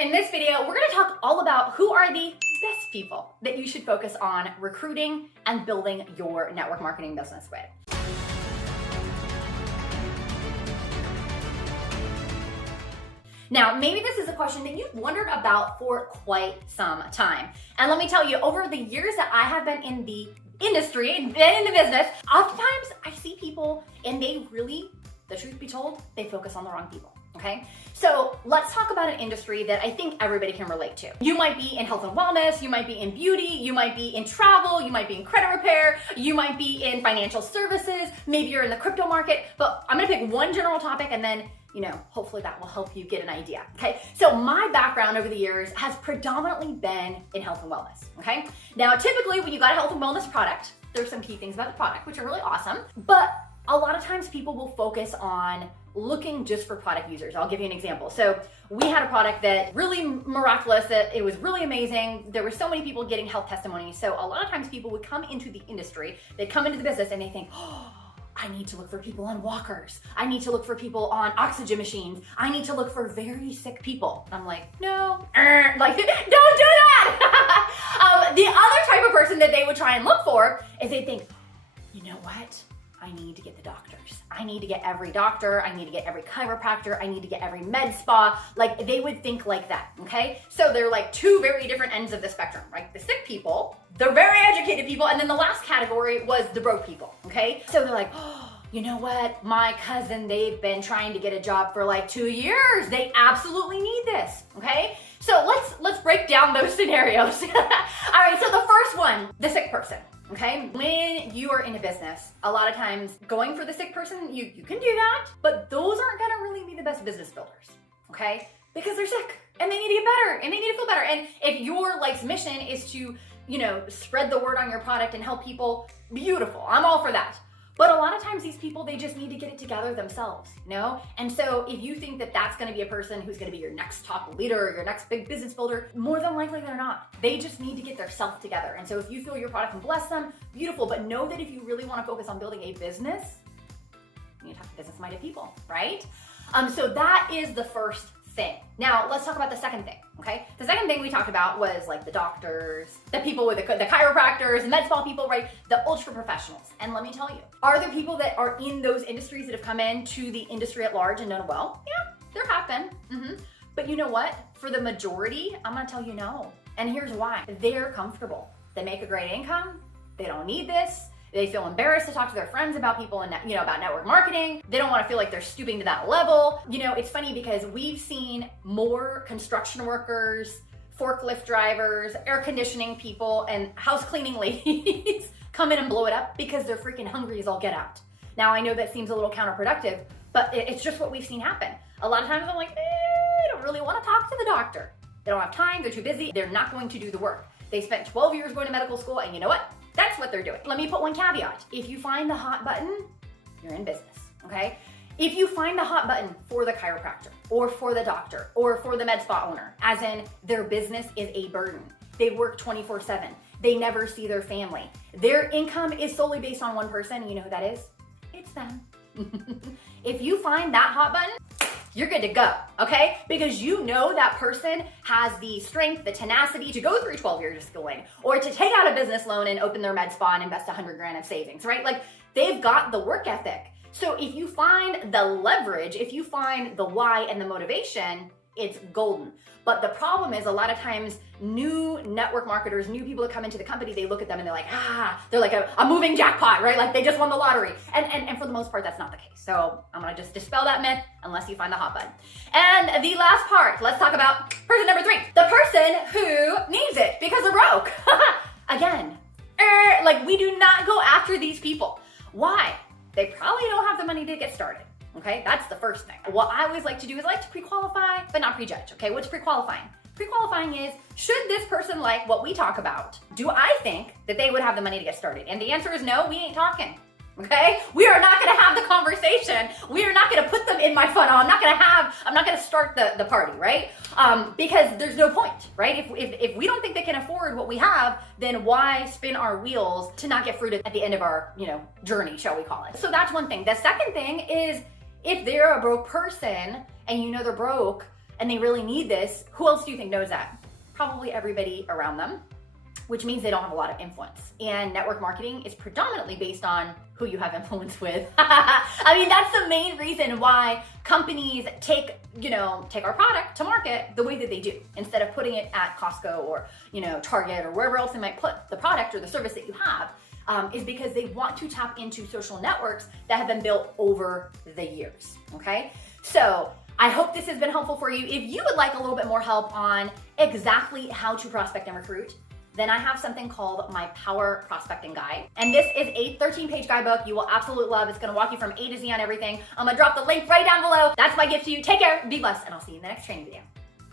In this video, we're gonna talk all about who are the best people that you should focus on recruiting and building your network marketing business with. Now, maybe this is a question that you've wondered about for quite some time. And let me tell you, over the years that I have been in the industry and been in the business, oftentimes I see people and they really, the truth be told, they focus on the wrong people. Okay, so let's talk about an industry that I think everybody can relate to. You might be in health and wellness, you might be in beauty, you might be in travel, you might be in credit repair, you might be in financial services, maybe you're in the crypto market, but I'm gonna pick one general topic and then, hopefully that will help you get an idea, okay? So my background over the years has predominantly been in health and wellness, okay? Now, typically when you got a health and wellness product, there's some key things about the product, which are really awesome, but a lot of times people will focus on looking just for product users. I'll give you an example. So we had a product that really miraculous, that it was really amazing. There were so many people getting health testimonies. So a lot of times people would come into the industry, they'd come into the business and they think, oh, I need to look for people on walkers. I need to look for people on oxygen machines. I need to look for very sick people. I'm like, no, don't do that. The other type of person that they would try and look for is they think, you know what? I need to get the doctors. I need to get every doctor. I need to get every chiropractor. I need to get every med spa. Like they would think like that, okay? So they're like two very different ends of the spectrum, right? The sick people, they're very educated people, and then the last category was the broke people, okay? So they're like, oh, you know what? My cousin, they've been trying to get a job for like 2 years. They absolutely need this, okay? So let's break down those scenarios. All right, so the first one, the sick person. Okay, when you are in a business, a lot of times going for the sick person, you can do that, but those aren't gonna really be the best business builders, okay? Because they're sick and they need to get better and they need to feel better. And if your life's mission is to, spread the word on your product and help people, beautiful, I'm all for that. But a lot of times these people, they just need to get it together themselves, And so if you think that that's gonna be a person who's gonna be your next top leader or your next big business builder, more than likely they're not. They just need to get their self together. And so if you feel your product can bless them, beautiful. But know that if you really wanna focus on building a business, you need to talk to business-minded people, right? So that is the first thing. Now, let's talk about the second thing, okay? The second thing we talked about was like the doctors, the people with the chiropractors, the med spa people, right? The ultra professionals. And let me tell you, are there people that are in those industries that have come into the industry at large and done well? Yeah, there have been. But you know what? For the majority, I'm gonna tell you no. And here's why. They're comfortable. They make a great income. They don't need this. They feel embarrassed to talk to their friends about people and about network marketing. They don't want to feel like they're stooping to that level. It's funny because we've seen more construction workers, forklift drivers, air conditioning people, and house cleaning ladies come in and blow it up because they're freaking hungry as all get out. Now I know that seems a little counterproductive, but it's just what we've seen happen. A lot of times I'm like, I don't really want to talk to the doctor. They don't have time, they're too busy, they're not going to do the work. They spent 12 years going to medical school, and you know what? That's what they're doing. Let me put one caveat. If you find the hot button, you're in business, okay? If you find the hot button for the chiropractor or for the doctor or for the med spa owner, as in their business is a burden, they work 24/7, they never see their family, their income is solely based on one person, you know who that is? It's them. If you find that hot button, you're good to go, okay? Because you know that person has the strength, the tenacity to go through 12 years of schooling or to take out a business loan and open their med spa and invest 100 grand of savings, right? Like they've got the work ethic. So if you find the leverage, if you find the why and the motivation, it's golden. But the problem is a lot of times new network marketers, new people that come into the company, they look at them and they're like, they're like a moving jackpot, right? Like they just won the lottery. And for the most part, that's not the case. So I'm gonna just dispel that myth unless you find the hot button. And the last part, let's talk about person number 3, the person who needs it because they're broke. Again, like we do not go after these people. Why? They probably don't have the money to get started. Okay, that's the first thing. What I always like to do is I like to pre-qualify, but not prejudge. Okay, what's pre-qualifying? Pre-qualifying is, should this person like what we talk about? Do I think that they would have the money to get started? And the answer is no, we ain't talking. Okay, we are not gonna have the conversation. We are not gonna put them in my funnel. I'm not gonna start the party, right? Because there's no point, right? If we don't think they can afford what we have, then why spin our wheels to not get fruit at the end of our, journey, shall we call it? So that's one thing. The second thing is, if they're a broke person and they're broke and they really need this, who else do you think knows that? Probably everybody around them, which means they don't have a lot of influence. And network marketing is predominantly based on who you have influence with. I mean, that's the main reason why companies take our product to market the way that they do, instead of putting it at Costco or, Target or wherever else they might put the product or the service that you have, is because they want to tap into social networks that have been built over the years, okay? So I hope this has been helpful for you. If you would like a little bit more help on exactly how to prospect and recruit, then I have something called my Power Prospecting Guide. And this is a 13-page guidebook you will absolutely love. It's gonna walk you from A to Z on everything. I'm gonna drop the link right down below. That's my gift to you. Take care, be blessed, and I'll see you in the next training video.